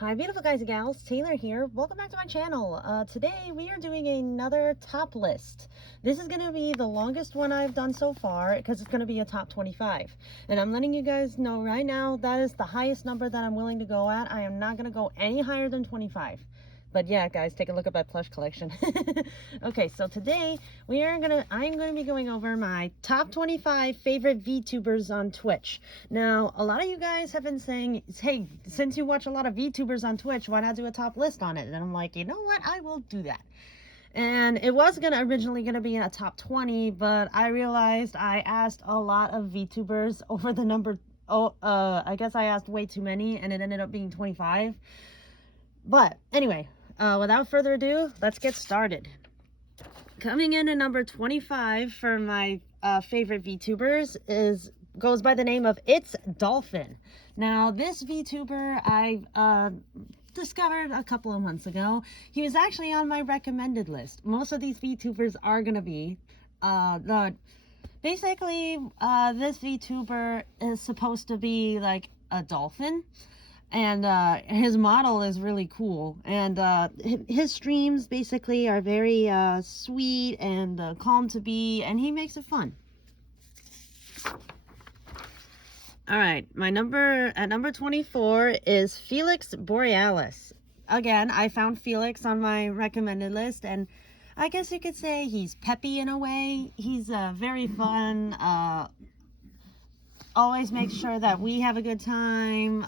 Hi beautiful guys and gals, Taylor here. Welcome back to my channel. Today we are doing another top list. This is going to be the longest one I've done so far because it's going to be a top 25. And I'm letting you guys know right now that is the highest number that I'm willing to go at. I am not going to go any higher than 25. But yeah, guys, take a look at my plush collection. Okay, so today I'm gonna be going over my top 25 favorite VTubers on Twitch. Now, a lot of you guys have been saying, hey, since you watch a lot of VTubers on Twitch, why not do a top list on it? And I'm like, you know what? I will do that. And it was originally gonna be in a top 20, but I realized I asked a lot of VTubers over the number. I guess I asked way too many, and it ended up being 25. But anyway. Without further ado, let's get started. Coming in at number 25 for my favorite VTubers goes by the name of It's Dolphin. Now, this VTuber I discovered a couple of months ago. He was actually on my recommended list. Most of these VTubers are gonna be. Basically, this VTuber is supposed to be like a dolphin. And his model is really cool, and his streams basically are very sweet and calm to be, and he makes it fun. All right, at number 24 is Felix Borealis. Again, I found Felix on my recommended list, and I guess you could say he's peppy in a way. He's very fun, always makes sure that we have a good time,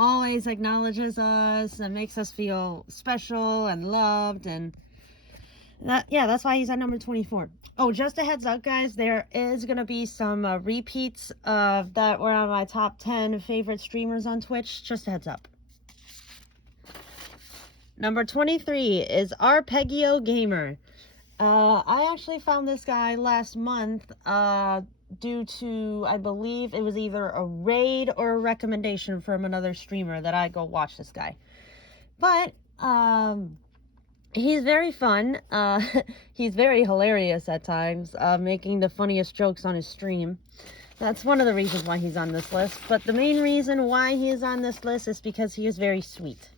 always acknowledges us and makes us feel special and loved, and that's why he's at number 24. Oh, just a heads up, guys, there is gonna be some repeats that were on my top 10 favorite streamers on Twitch. Just a heads up. Number 23 is Apeggio Gamer. I actually found this guy last month due to, I believe it was either a raid or a recommendation from another streamer that I go watch this guy. But he's very fun. He's very hilarious at times, making the funniest jokes on his stream. That's one of the reasons why he's on this list. But the main reason why he is on this list is because he is very sweet.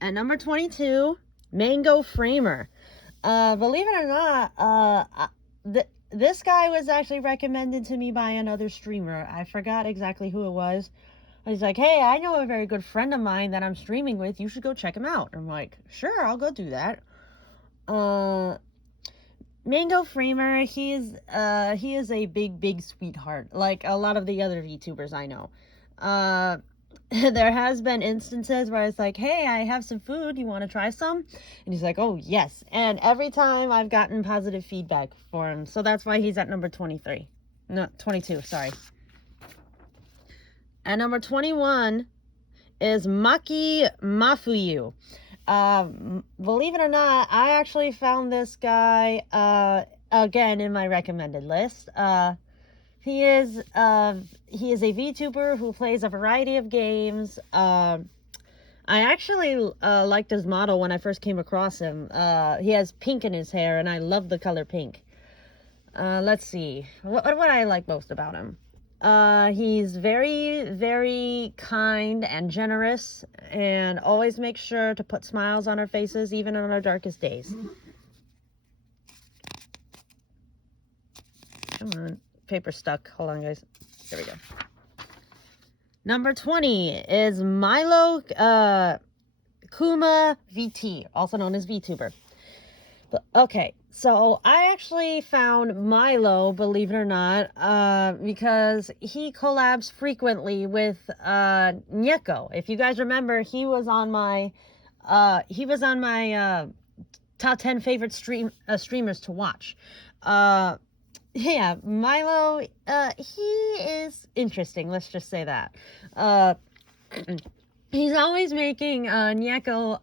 At number 22, MangoFramer. Believe it or not, this guy was actually recommended to me by another streamer. I forgot exactly who it was. He's like, hey, I know a very good friend of mine that I'm streaming with. You should go check him out. I'm like, sure, I'll go do that. MangoFramer, he is a big sweetheart, like a lot of the other VTubers I know. There has been instances where it's like, hey, I have some food, you want to try some? And he's like, oh yes. And every time I've gotten positive feedback for him, so that's why he's at number 23. No, 22, sorry. At number 21 is MakiMafuyu. Believe it or not, I actually found this guy again in my recommended list. He is a VTuber who plays a variety of games. I actually liked his model when I first came across him. He has pink in his hair, and I love the color pink. Let's see. What I like most about him? He's very kind and generous, and always makes sure to put smiles on our faces, even on our darkest days. Come on. Paper stuck. Hold on, guys. There we go. Number 20 is MiloVT, also known as Vtuber. Okay, so I actually found Milo, believe it or not, because he collabs frequently with Neko. If you guys remember, he was on my top 10 favorite streamers to watch. Yeah, Milo, he is interesting, let's just say that. He's always making Neko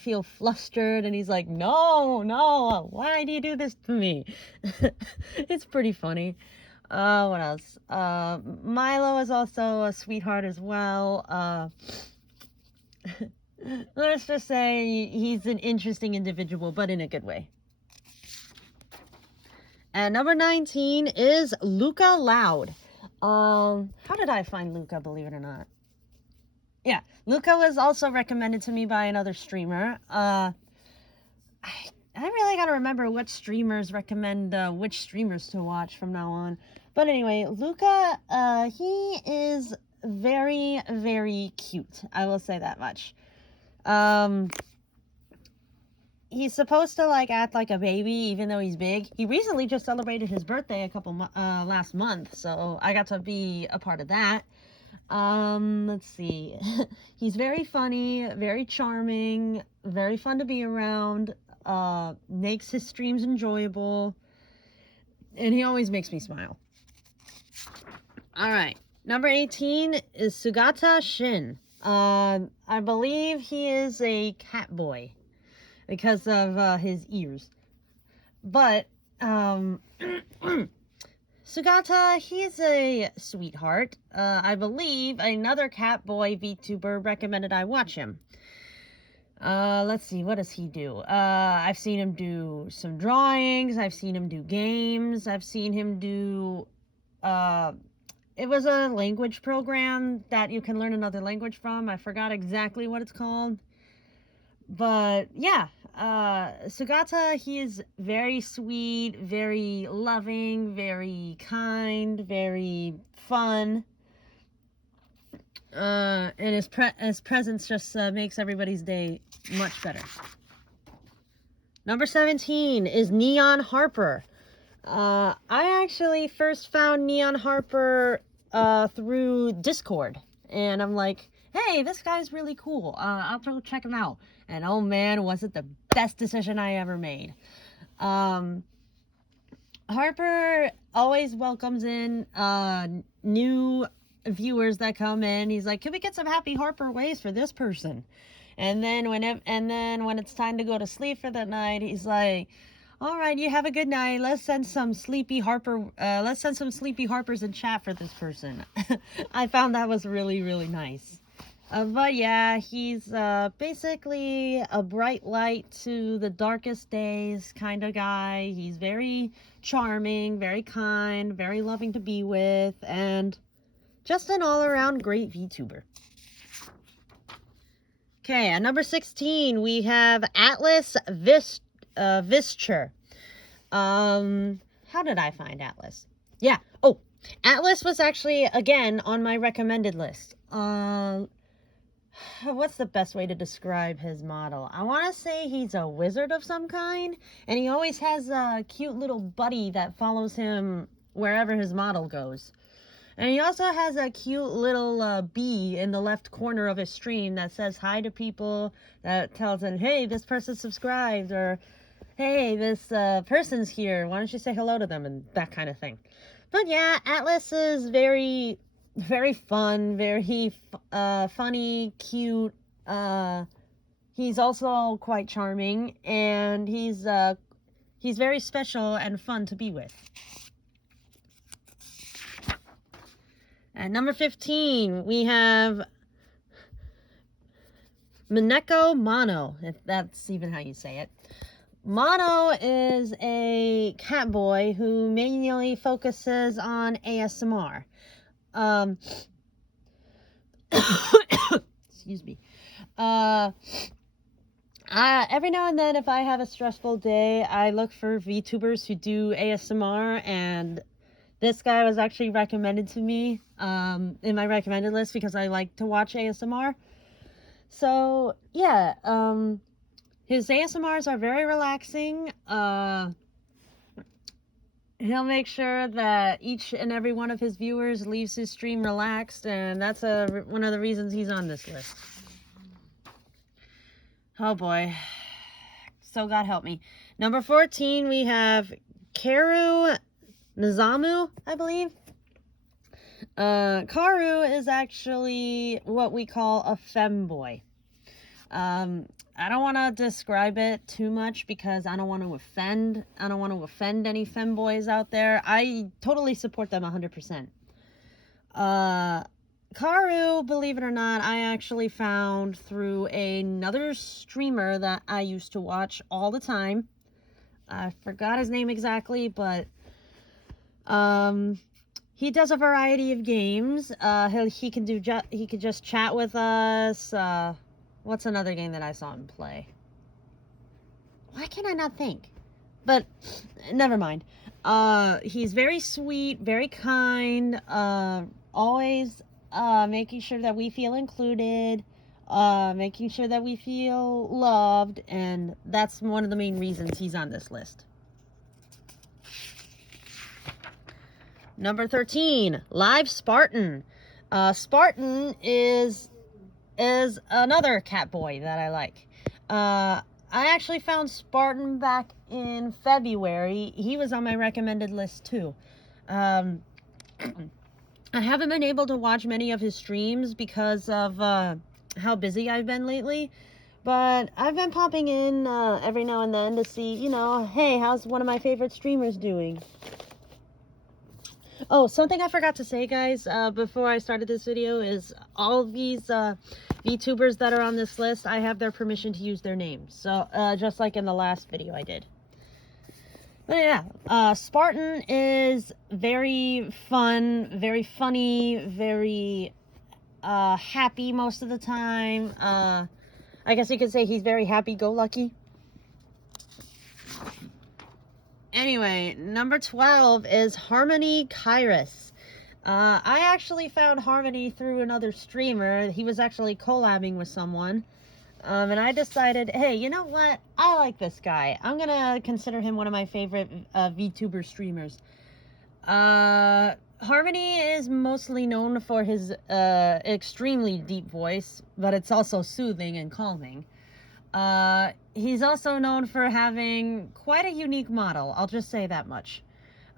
feel flustered, and he's like, no, why do you do this to me? It's pretty funny. What else? Milo is also a sweetheart as well. Let's just say he's an interesting individual, but in a good way. And number 19 is Lucaloud. How did I find Luca, believe it or not? yeah, Luca was also recommended to me by another streamer. I really gotta remember which streamers recommend which streamers to watch from now on. But anyway, Luca, he is very, very cute. I will say that much. He's supposed to like act like a baby even though he's big. He recently just celebrated his birthday last month, so I got to be a part of that. Let's see. He's very funny, very charming, very fun to be around, makes his streams enjoyable, and he always makes me smile. Alright, number 18 is Sugata Shin. I believe he is a cat boy because of his ears. But, Sugata, he's a sweetheart. I believe another cat boy VTuber recommended I watch him. Let's see, what does he do? I've seen him do some drawings, I've seen him do games, I've seen him do, it was a language program that you can learn another language from. I forgot exactly what it's called. But, yeah, Sugata, he is very sweet, very loving, very kind, very fun. And his presence just makes everybody's day much better. Number 17 is Neon Harper. I actually first found Neon Harper through Discord. And I'm like, hey, this guy's really cool. I'll go check him out. And oh man, was it the best decision I ever made. Harper always welcomes in new viewers that come in. He's like, can we get some happy Harper ways for this person? And then when it's time to go to sleep for the night, he's like, all right, you have a good night. Let's send some sleepy Harpers in chat for this person. I found that was really, really nice. But yeah, he's basically a bright light to the darkest days kind of guy. He's very charming, very kind, very loving to be with, and just an all-around great VTuber. Okay, at number 16, we have Atlas Vischer. How did I find Atlas? Yeah, oh, Atlas was actually, again, on my recommended list. What's the best way to describe his model? I want to say he's a wizard of some kind, and he always has a cute little buddy that follows him wherever his model goes. And he also has a cute little bee in the left corner of his stream that says hi to people, that tells them, hey, this person subscribed, or hey, this person's here, why don't you say hello to them, and that kind of thing. But yeah, Atlas is very, very fun, very funny, cute. He's also quite charming, and he's very special and fun to be with. At number 15, we have Mineko Mono, if that's even how you say it. Mono is a cat boy who mainly focuses on ASMR. Excuse me. Every now and then, if I have a stressful day, I look for VTubers who do ASMR, and this guy was actually recommended to me in my recommended list because I like to watch ASMR. So, yeah, his ASMRs are very relaxing. He'll make sure that each and every one of his viewers leaves his stream relaxed, and that's one of the reasons he's on this list. Oh boy. So God help me. Number 14, we have Karu Nizamu, I believe. Karu is actually what we call a femboy. I don't want to describe it too much because I don't want to offend any femboys out there. I totally support them 100%. Karu, believe it or not, I actually found through another streamer that I used to watch all the time. I forgot his name exactly, but He does a variety of games. He can just chat with us. What's another game that I saw him play? Why can I not think? But never mind. He's very sweet, very kind. Always making sure that we feel included. Making sure that we feel loved, and that's one of the main reasons he's on this list. Number 13, Live Spartan. Spartan is another cat boy that I like. I actually found Spartan back in February. He was on my recommended list too. I haven't been able to watch many of his streams because of how busy I've been lately. But I've been popping in every now and then to see, you know, hey, how's one of my favorite streamers doing? Oh, something I forgot to say, guys, before I started this video is all of these VTubers that are on this list, I have their permission to use their names. So, just like in the last video I did. But yeah, Spartan is very fun, very funny, very happy most of the time. I guess you could say he's very happy-go-lucky. Anyway, number 12 is Harmony Kairis. I actually found Harmony through another streamer. He was actually collabing with someone. And I decided, hey, you know what? I like this guy. I'm going to consider him one of my favorite VTuber streamers. Harmony is mostly known for his extremely deep voice, but it's also soothing and calming. He's also known for having quite a unique model. I'll just say that much.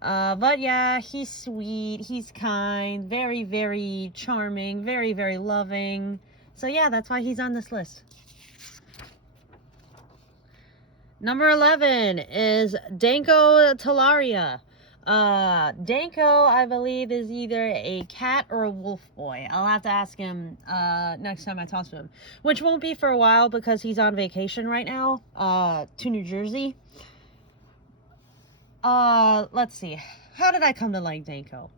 But yeah, he's sweet, he's kind, very, very charming, very, very loving. So yeah, that's why he's on this list. Number 11 is Danko Talaria. Danko, I believe, is either a cat or a wolf boy. I'll have to ask him next time I talk to him, which won't be for a while because he's on vacation right now to New Jersey. Let's see. How did I come to like Danko?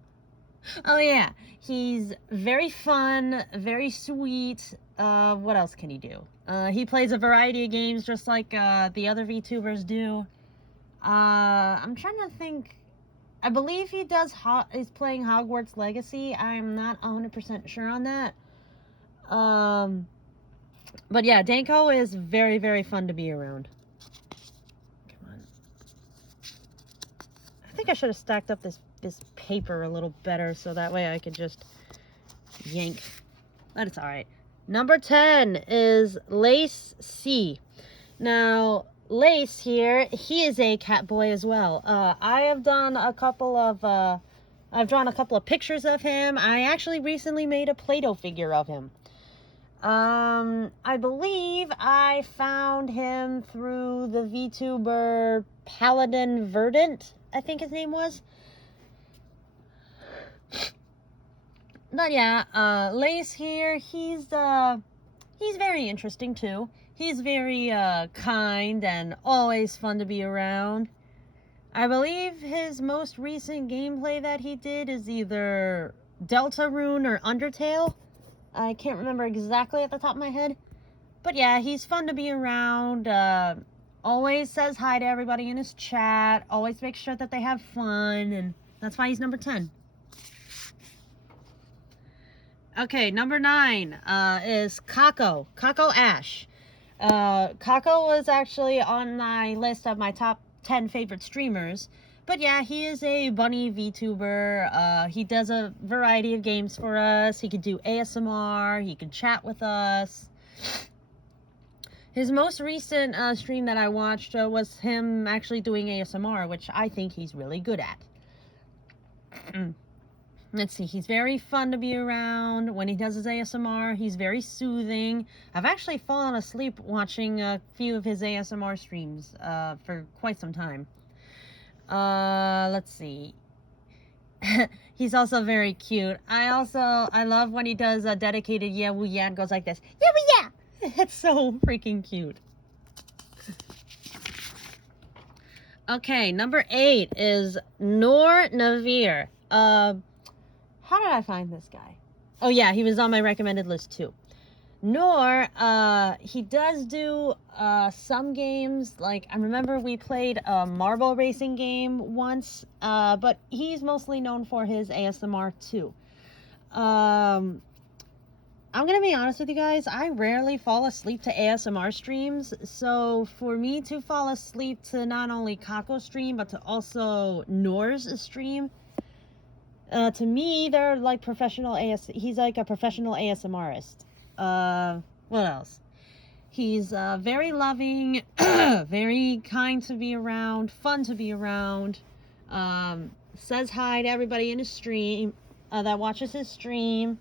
Oh yeah, he's very fun, very sweet. What else can he do? He plays a variety of games just like the other VTubers do. I'm trying to think. I believe he is playing Hogwarts Legacy. I'm not 100% sure on that. But yeah, Danko is very, very fun to be around. Come on. I think I should have stacked up this paper a little better so that way I could just yank. But it's alright. Number 10 is LaceC. Now, Lace here, he is a cat boy as well. I have done a couple of, I've drawn a couple of pictures of him. I actually recently made a Play-Doh figure of him. I believe I found him through the VTuber Paladin Verdant, I think his name was. But yeah, Lace here, he's very interesting too. He's very kind and always fun to be around. I believe his most recent gameplay that he did is either Deltarune or Undertale. I can't remember exactly at the top of my head. But yeah, he's fun to be around. Always says hi to everybody in his chat. Always makes sure that they have fun. And that's why he's number 10. Okay, number 9 is Kako. Kako Ash. Kako was actually on my list of my top 10 favorite streamers. But yeah, he is a bunny VTuber. He does a variety of games for us. He could do ASMR. He could chat with us. His most recent stream that I watched was him actually doing ASMR, which I think he's really good at. Let's see, he's very fun to be around. When he does his ASMR, he's very soothing. I've actually fallen asleep watching a few of his ASMR streams for quite some time. Let's see. He's also very cute. I love when he does a dedicated yeah woo yeah and goes like this. Yeah woo yeah! It's so freaking cute. Okay, number 8 is Noor Navir. how did I find this guy? Oh yeah, he was on my recommended list too. Noor, he does do some games. Like, I remember we played a marble racing game once, but he's mostly known for his ASMR too. I'm gonna be honest with you guys, I rarely fall asleep to ASMR streams, so for me to fall asleep to not only Kako's stream, but to also Noor's stream, to me, they're like he's like a professional ASMRist. What else? He's very loving, very kind to be around, fun to be around, says hi to everybody in his stream, that watches his stream,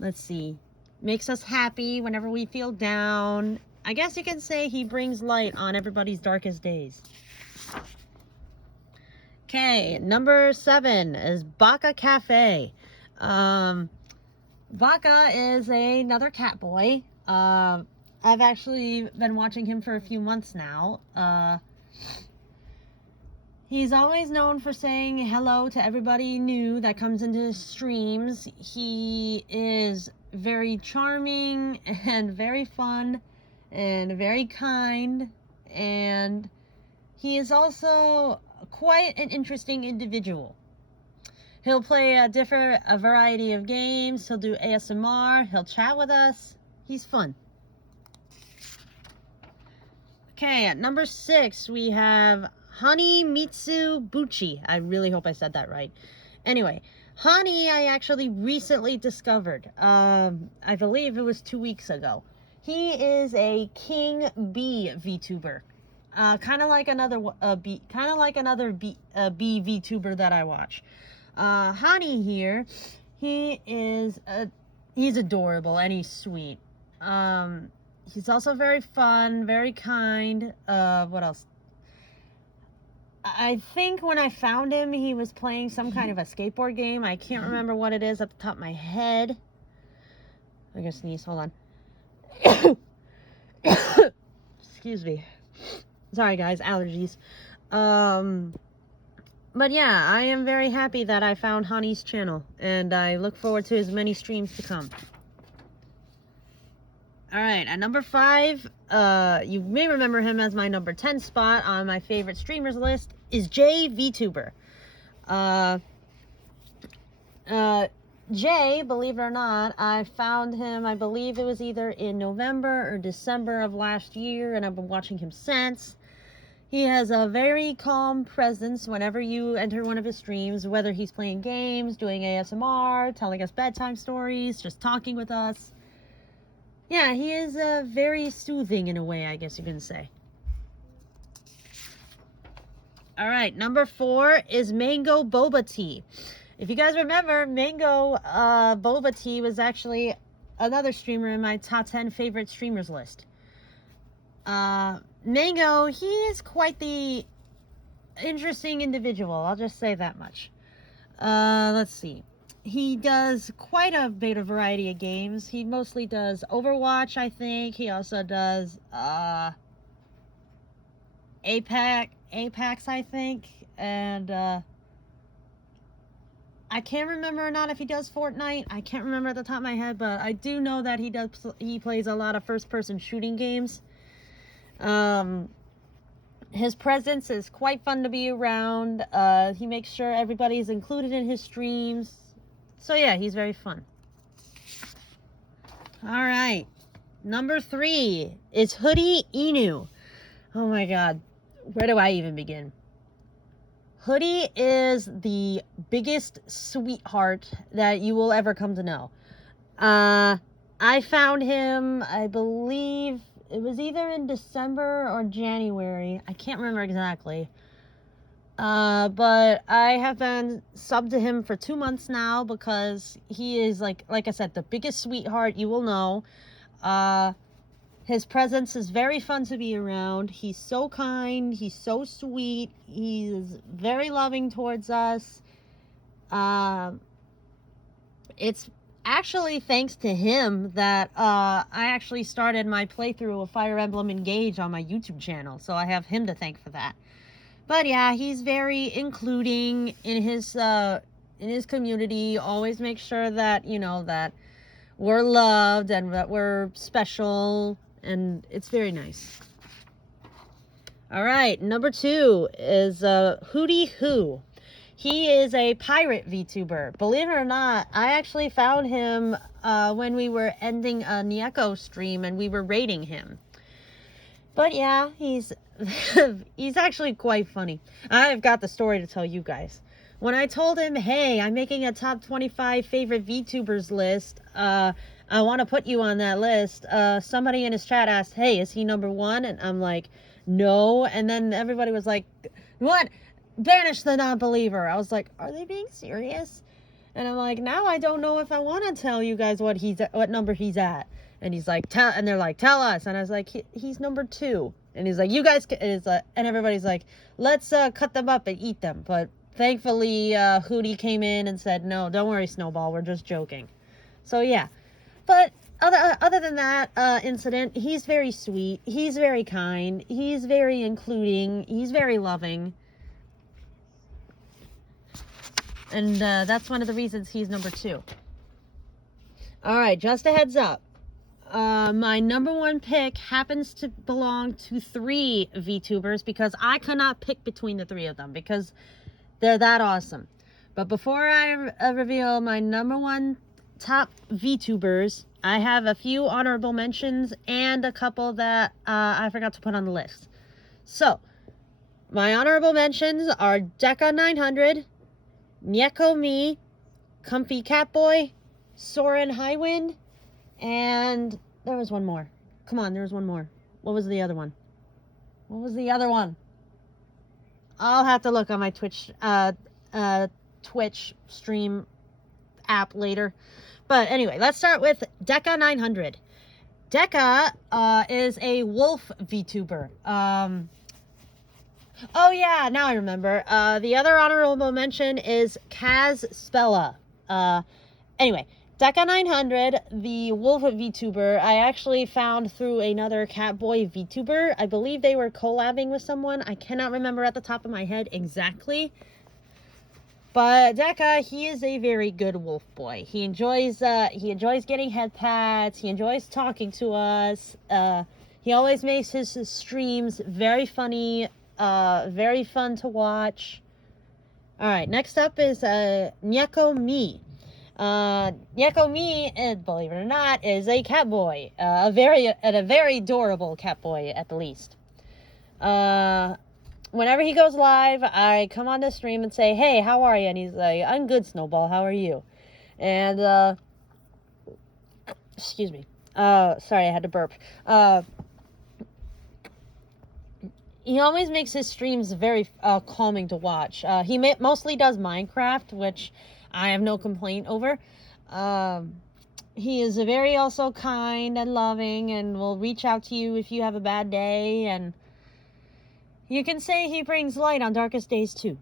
let's see, makes us happy whenever we feel down. I guess you can say he brings light on everybody's darkest days. Okay, number 7 is Baka Cafe. Baka is another cat boy. I've actually been watching him for a few months now. He's always known for saying hello to everybody new that comes into his streams. He is very charming and very fun and very kind, and he is also quite an interesting individual. He'll play a variety of games. He'll do ASMR. He'll chat with us. He's fun. Okay, at number 6, we have Honeymitsu Buchi. I really hope I said that right. Anyway, Honey I actually recently discovered. I believe it was 2 weeks ago. He is a king bee VTuber. Kind of like another bee VTuber that I watch. Honey here, he's adorable and he's sweet. He's also very fun, very kind. What else? I think when I found him, he was playing some kind of a skateboard game. I can't remember what it is at the top of my head. I gotta sneeze, hold on. Excuse me. Sorry guys, allergies. But yeah, I am very happy that I found Honey's channel, and I look forward to his many streams to come. Alright, at number 5, you may remember him as my number 10 spot on my favorite streamers list, is Jvtuber. Jay, believe it or not, I found him, I believe it was either in November or December of last year, and I've been watching him since. He has a very calm presence whenever you enter one of his streams, whether he's playing games, doing ASMR, telling us bedtime stories, just talking with us. Yeah, he is very soothing in a way, I guess you can say. Alright, number 4 is Mango Boba Tea. If you guys remember, Mango Boba Tea was actually another streamer in my top 10 favorite streamers list. Mango, he is quite the interesting individual, I'll just say that much. Let's see. He does quite a bit of variety of games. He mostly does Overwatch, I think. He also does Apex, I think. And I can't remember or not if he does Fortnite. I can't remember at the top of my head, but I do know that he plays a lot of first-person shooting games. His presence is quite fun to be around. He makes sure everybody's included in his streams. So yeah, he's very fun. Alright, number 3 is HoodieInu. Oh my god, where do I even begin? Hootie is the biggest sweetheart that you will ever come to know. I found him, I believe, it was either in December or January. I can't remember exactly. But I have been subbed to him for 2 months now because he is, like I said, the biggest sweetheart you will know. His presence is very fun to be around. He's so kind. He's so sweet. He's very loving towards us. It's actually thanks to him that I actually started my playthrough of Fire Emblem Engage on my YouTube channel. So I have him to thank for that. But yeah, he's very including in his in his community, always makes sure that, you know, that we're loved and that we're special, and it's very nice. All right, number 2 is HoodieInu. He is a pirate VTuber. Believe it or not, I actually found him when we were ending a Neko stream and we were rating him. But yeah, he's he's actually quite funny. I've got the story to tell you guys. When I told him, hey, I'm making a top 25 favorite VTubers list, I want to put you on that list, somebody in his chat asked, hey, is he number 1? And I'm like, no. And then everybody was like, what? Banish the non-believer. I was like, are they being serious? And I'm like, now I don't know if I want to tell you guys what number he's at. And he's like, and they're like, tell us. And I was like, he's number 2. And he's like, you guys, and everybody's like, let's cut them up and eat them. But thankfully, Hootie came in and said, no, don't worry, Snowball, we're just joking. So yeah, but other than that incident, he's very sweet, he's very kind, he's very including, he's very loving. And that's one of the reasons he's number 2. All right, just a heads up. My number 1 pick happens to belong to 3 VTubers because I could not pick between the 3 of them because they're that awesome. But before I reveal my number 1 top VTubers, I have a few honorable mentions and a couple that I forgot to put on the list. So, my honorable mentions are Deka900, Neko Me, Comfy Catboy, Soren Highwind, and there was one more. Come on, there was one more. What was the other one? What was the other one? I'll have to look on my Twitch stream app later. But anyway, let's start with Deka900. Deka is a wolf VTuber. Oh yeah, now I remember. The other honorable mention is Kaz Spella. Anyway, Deka900, the wolf VTuber, I actually found through another catboy VTuber. I believe they were collabing with someone. I cannot remember at the top of my head exactly. But Deka, he is a very good wolf boy. He enjoys getting head pats. He enjoys talking to us. He always makes his streams very funny, very fun to watch. All right, next up is Neko Me. Neko Me, believe it or not, is a catboy. A very adorable catboy at the least. Whenever he goes live, I come on the stream and say, hey, how are you? And he's like, I'm good, Snowball, how are you? And, excuse me. Sorry, I had to burp. He always makes his streams very calming to watch. He mostly does Minecraft, which I have no complaint over. He is very also kind and loving and will reach out to you if you have a bad day, and you can say he brings light on darkest days too.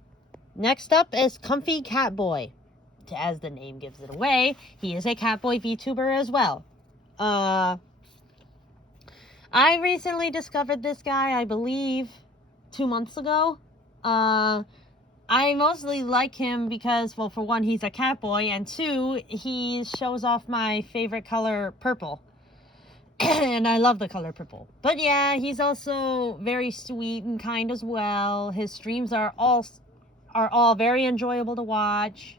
Next up is Comfy Catboy. As the name gives it away, he is a catboy VTuber as well. I recently discovered this guy, I believe, 2 months ago. I mostly like him because, well, for one, he's a catboy, and 2, he shows off my favorite color, purple. And I love the color purple. But yeah, he's also very sweet and kind as well. His streams are all very enjoyable to watch.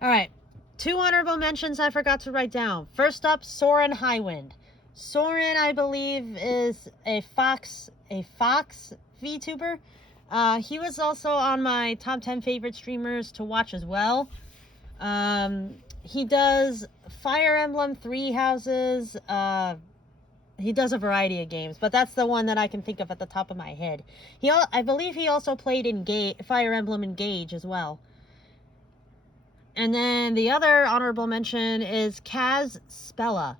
All right, 2 honorable mentions I forgot to write down. First up, Soren Highwind. Soren, I believe, is a fox VTuber. He was also on my top 10 favorite streamers to watch as well. He does Fire Emblem 3 Houses. He does a variety of games, but that's the one that I can think of at the top of my head. I believe he also played in Fire Emblem Engage as well. And then the other honorable mention is Kaz Spella.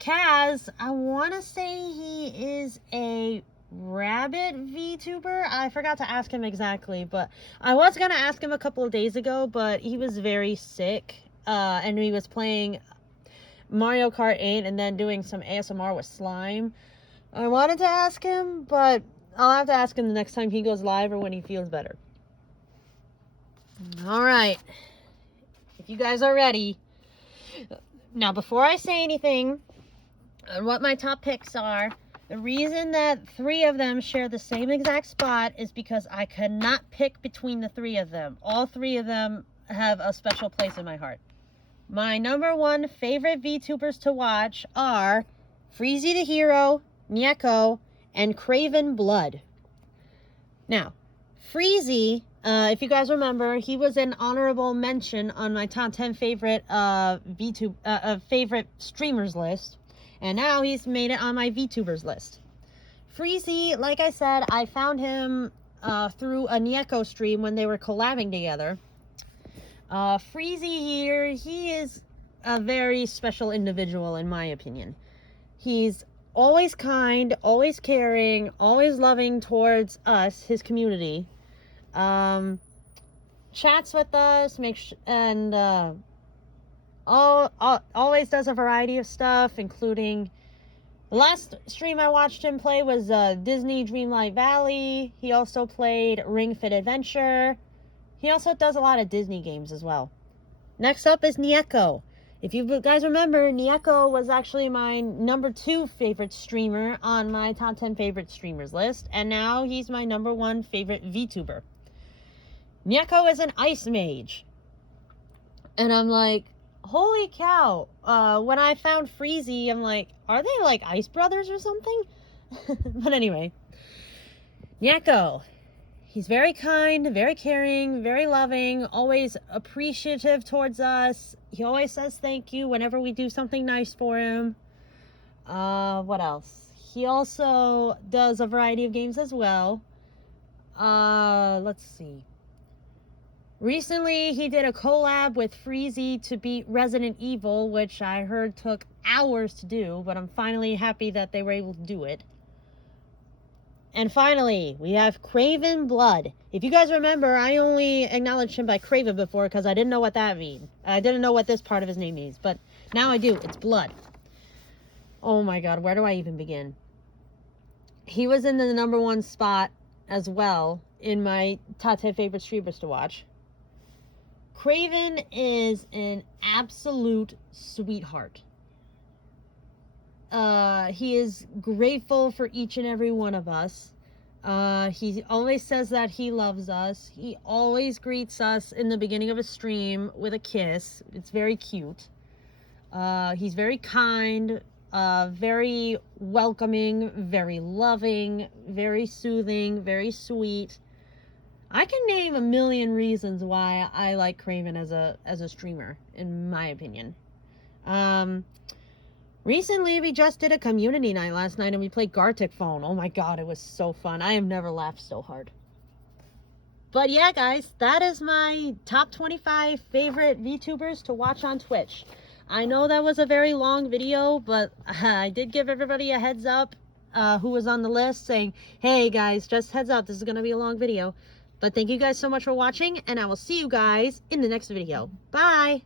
Kaz, I want to say he is a rabbit VTuber. I forgot to ask him exactly, but I was going to ask him a couple of days ago, but he was very sick, and he was playing Mario Kart 8 and then doing some ASMR with slime. I wanted to ask him, but I'll have to ask him the next time he goes live or when he feels better. All right. if you guys are ready. Now, before I say anything on what my top picks are, the reason that 3 of them share the same exact spot is because I could not pick between the 3 of them. All 3 of them have a special place in my heart. My number 1 favorite VTubers to watch are Freezy the Hero, Neko, and Craven Blood. Now, Freezy, if you guys remember, he was an honorable mention on my top 10 favorite favorite streamers list. And now he's made it on my VTubers list. Freezy, like I said, I found him through a Neko stream when they were collabing together. Freezy here, he is a very special individual in my opinion. He's always kind, always caring, always loving towards us, his community. Chats with us, always does a variety of stuff, including the last stream I watched him play was Disney Dreamlight Valley. He also played Ring Fit Adventure. He also does a lot of Disney games as well. Next up is Neko. If you guys remember, Neko was actually my number 2 favorite streamer on my top 10 favorite streamers list, and now he's my number 1 favorite VTuber. Neko is an ice mage. And I'm like, holy cow. When I found Freezy, I'm like, are they like ice brothers or something? But anyway, Neko. He's very kind, very caring, very loving, always appreciative towards us. He always says thank you whenever we do something nice for him. What else? He also does a variety of games as well. Let's see. Recently, he did a collab with Freezy to beat Resident Evil, which I heard took hours to do, but I'm finally happy that they were able to do it. And finally, we have Craven Blood. If you guys remember, I only acknowledged him by Craven before because I didn't know what that means. I didn't know what this part of his name means, but now I do. It's Blood. Oh my god, where do I even begin? He was in the number 1 spot as well in my top 10 favorite streamers to watch. Craven is an absolute sweetheart. He is grateful for each and every one of us. He always says that he loves us. He always greets us in the beginning of a stream with a kiss. It's very cute. He's very kind, very welcoming, very loving, very soothing, very sweet. I can name a million reasons why I like Craven as a streamer, in my opinion. Recently, we just did a community night last night and we played Gartic Phone. Oh my god, it was so fun. I have never laughed so hard. But yeah, guys, that is my top 25 favorite VTubers to watch on Twitch. I know that was a very long video, but I did give everybody a heads up who was on the list saying, hey guys, just heads up, this is going to be a long video. But thank you guys so much for watching, and I will see you guys in the next video. Bye!